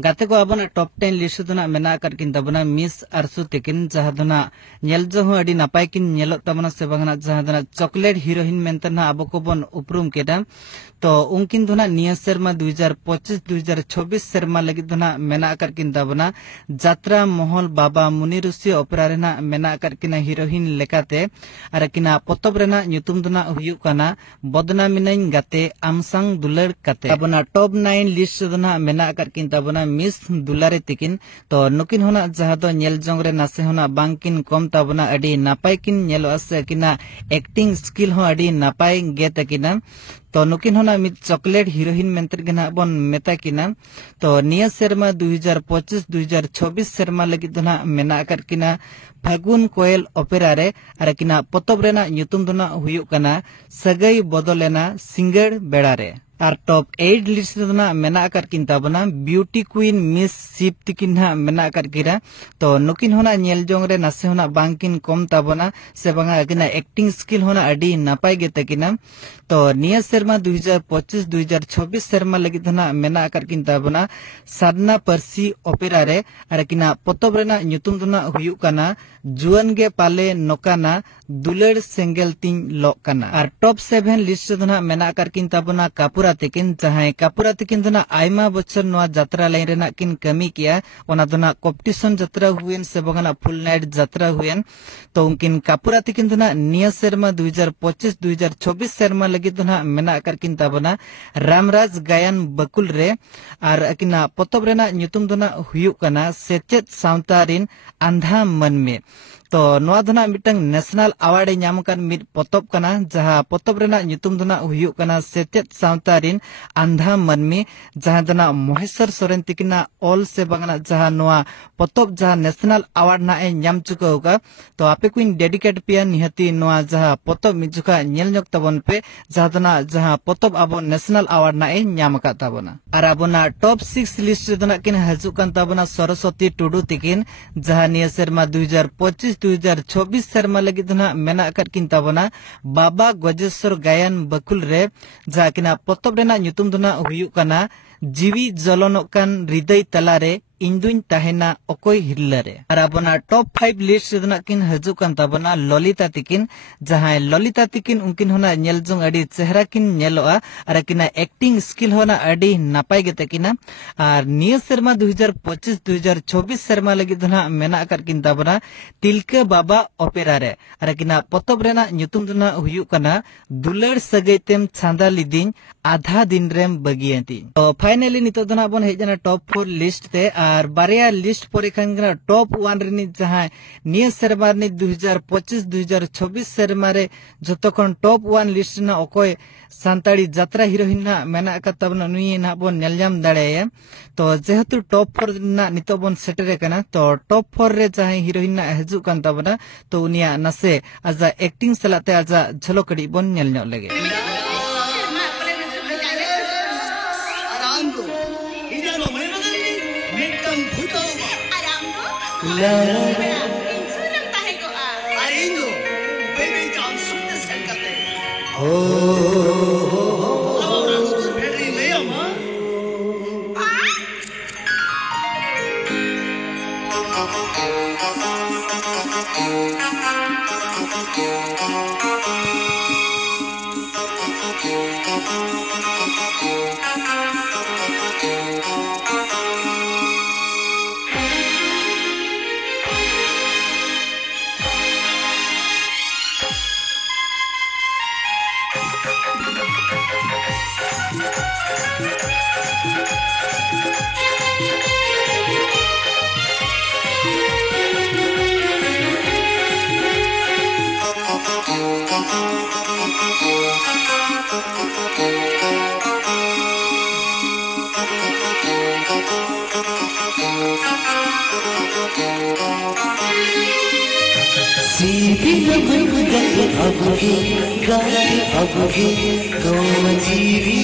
गाते को अब टॉप 10 लिस्ट दो मेना किन तबना मिस आरसु तेकिन जहाँ दो नेलजो हो अडी नापाय किन नेलो तबना से बगना जहाँ दो चॉकलेट हीरोइन मेंते ना अब को बन उपरुम केदा तो उनकिन दो निया सेरमा 2025-2026 सेरमा लगी दो मेना किन तबना जात्रा महल बाबा मुनि ऋषि ओपेरा रेना मेना किन हीरोइन लेकाते आर किना पतब रेना ᱧᱩᱛᱩᱢ दो हुयुक काना बदना मिनाइन गाते आमसांग दुलड़ काते अबना टॉप 9 लिस्ट दो मेना किन तबना मिस दुलारे तिकिन तो नुकिन होना जहाँ दो नेल जोंग रे नासे होना बांकिन कम तबना अडी नापाय किन नेलो आसे किना एक्टिंग स्किल हो अडी नापाय गे तकिना तो नुकिन होना मिद चॉकलेट हीरोइन मेंतर गना बन मेता किना तो निया सेरमा 2025-2026 सेरमा लगी दो मेना किना फागुन कोयल ओपेरा रे आर किना पतब रेना ᱧᱩᱛᱩᱢ दो हुयुक काना सगई बदलेना सिंगड़ बेड़ा रे और टॉप 8 लिस्ट दो मेना किन तबना ब्यूटी क्वीन मिस शिप तिकिन मेना किरा तो नुकिन होना नेल जोंग रे नासे होना बांकिन कम तबना से बांगा किना एक्टिंग स्किल होना अडी नापाय गे तकिना तो निया सेरमा 2025-2026 सेरमा लगी दो मेना किन तबना साधना पर्सी ओपेरा रे आर किना पतब रेना ᱧᱩᱛᱩᱢ दो हुयुक काना जुआन गे पाले नोकाना दुलड़ सेंगेल तिन लो काना और टॉप 7 लिस्ट दो मेना किन तबना कापुरा तिकिन जहां कापुरा तिकिन दो आयमा बछर नवा यात्रा लाइन रेना किन कमी किया ओना दो कॉम्पिटिशन यात्रा हुएन से बगना फुल नाइट यात्रा हुएन तो उनकिन कापुरा तिकिन दो निया सेरमा 2025-2026 सेरमा लगी दो मेना किन तबना रामराज गायन बकुल रे और किना पतब रेना ᱧᱩᱛᱩᱢ दो हुयुक काना सेचेत सावतारिन आंधा मन में तो नवा दो मिटंग नेशनल अवार्ड नाम कान मिट पतब काना जहां पतब रेना ᱧᱩᱛᱩᱢ दो हुयुक काना सेचेत सावतारिन आंधा मन में जहां दो महेश्वर सोरेन तिकिना ऑल से बगना जहां नवा पतब जहां नेशनल अवार्ड ना ए नाम चुकाउका तो आपे कुइन डेडिकेट पिया निहति नवा जहां पतब मिजुका नेल ᱧᱚᱜ तबन पे जहां दो जहां पतब अब नेशनल अवार्ड ना ए नाम का तबना और अबना टॉप 6 लिस्ट दो किन हजुकान तबना सरस्वती टुडू तिकिन जहां निया सेरमा 2025-2026 सेरमा लगी दो मेना किन तबना बाबा गजेश्वर गायन बकुल रे जहां किना पतब रेना ᱧᱩᱛᱩᱢ दो हुयुक काना जीवी जलनोकान हृदय तलारे इंदुन तहेना ओकोय हिल्लारे और अपना टॉप 5 लिस्ट दो किन हजुकान तबना ललिता तिकिन जहां ललिता तिकिन उनकिन होना नेल जोंग अडी चेहरा किन नेलोआ और किना एक्टिंग स्किल होना अडी नापाय गे तकिना और निया सेरमा 2025-2026 सेरमा लगी दो मेना किन तबना तिलका बाबा ओपेरा रे और किना पतब रेना ᱧᱩᱛᱩᱢ दो हुयुक काना दुलड़ सगैतेम छांदा लिदिन आधा दिन रेम बगियती तो फाइनली नितो दो बन हेजना टॉप 4 लिस्ट ते और बारिया लिस्ट पर टॉप 1 रे जहां निया सेरमा 2025-2026 सेरमा रे जतखन टॉप 1 लिस्ट ना ओकोय सांताड़ी यात्रा हीरोइन ना मेना तबना नुई ना बन नेलजाम दाड़ेया तो जेहेतु टॉप 4 ना नितो बन सेटरे कना तो टॉप 4 रे जहां हीरोइन ना हजु कान तबना तो उनिया नसे आजा एक्टिंग सलाते आजा झलकड़ी बन नेल ᱧᱚᱜ लेगे जीवी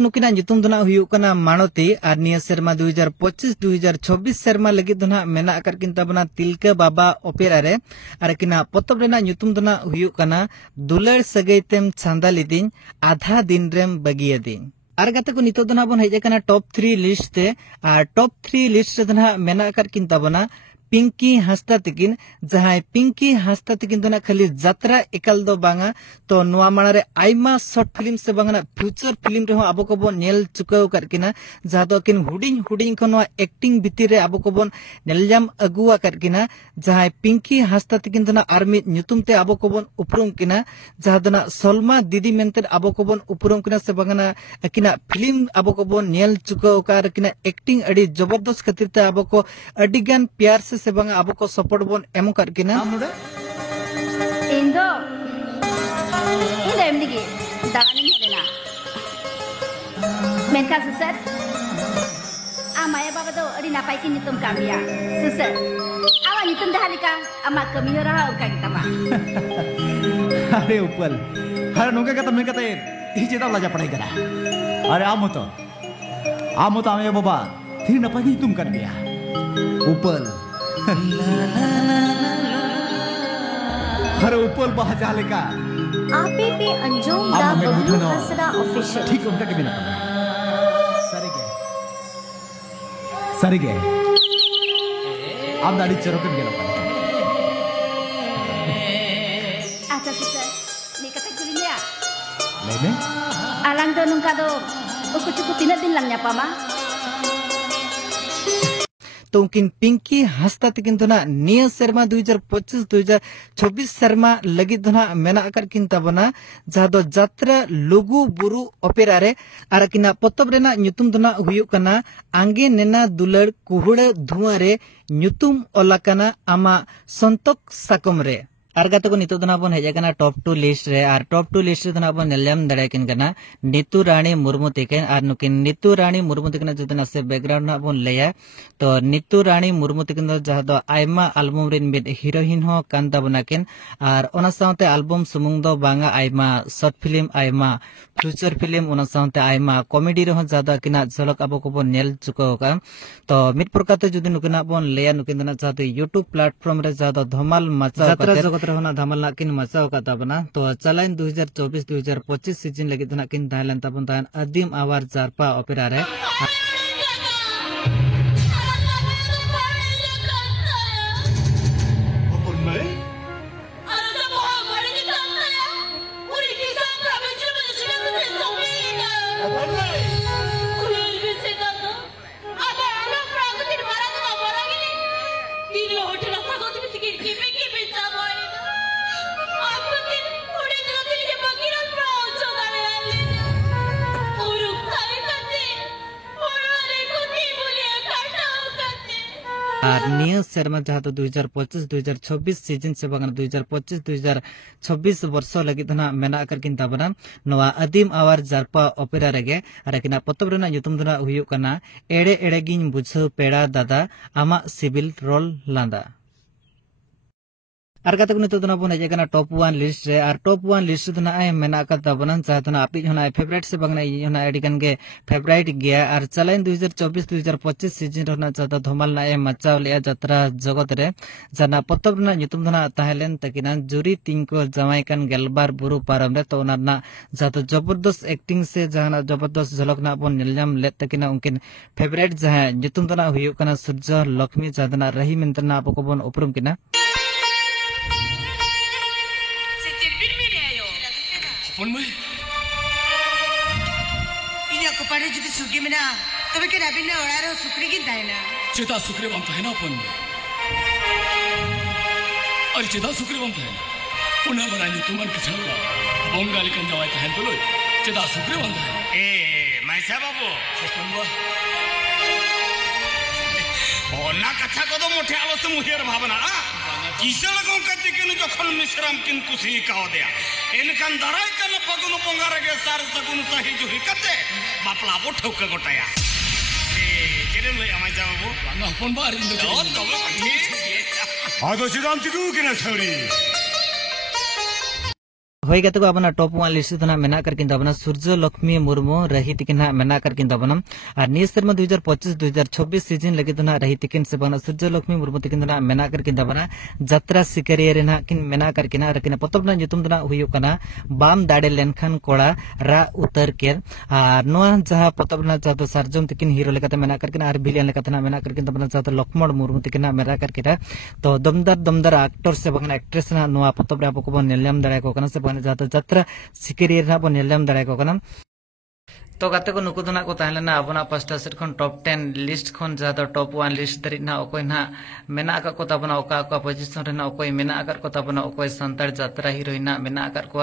नुकिना nyutum do na huyuk kana Manoti ar niya serma 2025-2026 serma lagi do na mena akar kin tabana Tilka Baba opera re ar kina potob rena nyutum do na huyuk kana Dular sagai tem chanda lidin adha din rem bagia din ar gata ko nito do na bon heje kana top 3 list te ar top 3 list re do na mena akar kin tabana Pinky हस्ता तिकिन जहां पिंकी हस्ता तिकिन दोना खाली जात्रा एकल दो बांगा तो नोआ मानारे आइमा short film से बांगा फ्यूचर फिल्म रे हो आबो को बोन नेल चुकाव करकिना जहां दो किन हुडिंग हुडिंग को नोआ एक्टिंग भितिर रे आबो को बोन नेलजाम अगुआ करकिना जहां पिंकी हस्ता तिकिन दोना आर्मी न्यूतुम ते आबो को बोन उपरुम किना जहां दोना सलमा दीदी मेंते आबो को बोन उपरुम किना से बांगा किना फिल्म आबो को बोन नेल चुकाव करकिना एक्टिंग अडी जबरदस्त खातिर ते आबो को अडिगान प्यार से bang abo ko support bon emo kar kina indo emni gi dagani helena menka susar amaya baba do adi napai kin nitum kamia susar awa nitum dahalika ama kami hora ka kita ma अरे उपल हर नोके कता मैं कता ही चेता लाजा पढ़ाई करा अरे आमो तो आमे बाबा थी नपाई kin nitum kan dia उपल हर ऊपर बाहर लेका आपे पे अंजुम दा बबलू हसदा ऑफिशियल ठीक उनका के बिना सरी गए आप दाढ़ी चरो के गेला अच्छा सर ni kata kulinya लेने alang do nungka do uku cukup tina din lang nyapa ma तो उनकिन पिंकी हस्ता तिकिन दोना निया शर्मा 2025-2026 शर्मा लगी दोना मेना आकर किन तबना जहां दो जात्रा लुगु बुरु ओपेरा रे आर किना पोतब रेना न्यूतुम दोना हुयु कना आंगे नेना दुलड़ कुहुड़ धुआ रे न्यूतुम ओलाकना आमा संतोक साकम रे ar gata ko nito dona bon heja kana top 2 list re ar top 2 list re dona bon nelam dadakin kana Nitu Rani Murmu tiken ar nukin Nitu Rani Murmu tiken jodina se background na bon leya to Nitu Rani Murmu tiken do jaha do aima album rin mid heroine ho kanta bonakin ar ona saute album sumung do banga aima short film aima future film ona saute aima comedy re ho jada kina jolok abo ko bon nel chuko ka to mit prokate jodi nukina bon leya nukin dona jada YouTube platform re jada dhamal macha jatra रहना धमाल ना किन मचाव का तबना तो चलाइन 2024-2025 season लगी तो ना किन Thailand तबन तान अदीम आवार जारपा ओपेरा रे निया शर्मा जहां तो 2025-2026 सीजन से बागन 2025-2026 वर्ष लगी धना मेना कर किन तबना नवा अदीम आवार जारपा ओपेरा रेगे अरकिना पतब रेना युतुम दना हुयु कना एड़े एड़े गिन बुझो पेड़ा दादा आमा सिविल रोल लांदा ar kata kunito dona bon heja kana top 1 list re ar top 1 list dona ai mena ka tabana chahatna api hona favorite se bagna hona edikan ge favorite gya ar chalain 2024-2025 season rona chata thomal na ai machaw le jatra jagat re jana potob na nyutum dona tahlen takina juri tinko jamai kan gelbar buru param re to onarna jato jabardast acting se jahana jabardast jhalak na bon niljam le takina unkin favorite jaha nyutum dona huyu kana surja lakshmi jadana rahi mentna apoko bon uprum kina Ponmai. Ini aku pada jadi suki mana? Tapi kan abis ni orang orang sukri kita na. Cita sukri bang tu है ना Ponmai. अरे cita sukri bang tu है ना. पुनः बनाई तुम मन किसान ला. बंगाली kan jawai tu है तो लो. Cita sukri bang tu है. मैं सब बाबू. Ponmai. ना कथा को तो मोटे आलो से मुहिर भावना किसान को कहते कि न जखन मिश्रम किन कुछ ही कहो दिया इनकन दराई कन पगुन पंगार के सार सगुन सही जुही कते बापला बो ठोक गोटाया केने लई आमा जाबो ना Ponmai इंदो तो ठीक आदो सिदांत को कि ना छोरी होय गते को अपना टॉप 1 लिस्ट तो ना मेना करकिन तबना सूर्य लक्ष्मी मुर्मू रही तिकिन ना मेना करकिन तबना और निस शर्मा 2025-2026 सीजन लगे तो ना रही तिकिन से बना सूर्य लक्ष्मी मुर्मू तिकिन ना मेना करकिन तबना जात्रा सिकरिया रे ना किन मेना करकिन रकिन पतब ना जुतुम ना हुयो कना बाम दाड़े लेनखान कोड़ा रा उतर के और नोआ जहां पतब ना जहां सरजम तिकिन हीरो लेकाते मेना करकिन और विलियन लेकाते ना मेना करकिन तबना जहां लक्ष्मण मुर्मू तिकिन ना मेना करकिन तो दमदार एक्टर से बगना एक्ट्रेस ना नोआ पतब रे आपको बन नेलम दड़ाय को कना से जहां जात्रा सिकरिया ना बन नेलम दड़ाय को कना तो गाते को नुकु दुना को ताहलेना अबना पास्टा सेट खन टॉप 10 लिस्ट खन जहां टॉप 1 लिस्ट दरि ना ओकोय ना मेना आका को ताबना ओका ओका पोजीशन रे ना ओकोय मेना आका को ताबना ओकोय संतार जात्रा हीरोइन ना मेना आका को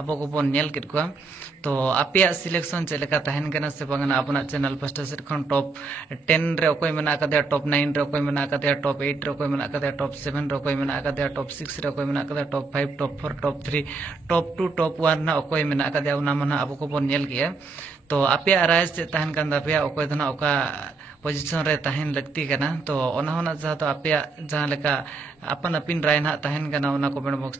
अबो को बन नेल कित को तो आपिया सिलेक्शन चलेका ताहन गना से बगना अपना चैनल पास्टा सेट खन टॉप 10 रे ओकोय मेना आका दे टॉप 9 रे ओकोय मेना आका दे टॉप 8 रे ओकोय मेना आका दे टॉप 7 रे ओकोय मेना आका दे टॉप 6 रे ओकोय मेना आका दे top 5 top 4 top 3 top 2 top 1 ना ओकोय मेना आका दे उना मना अबो को बन नेल गया तो आपिया राइज से तहन कान दापिया ओकोय दना ओका पोजीशन रे तहन लगती कना तो ओना होना जहां तो आपिया जहां लेका अपन अपिन राय ना तहन कना ओना कमेंट बॉक्स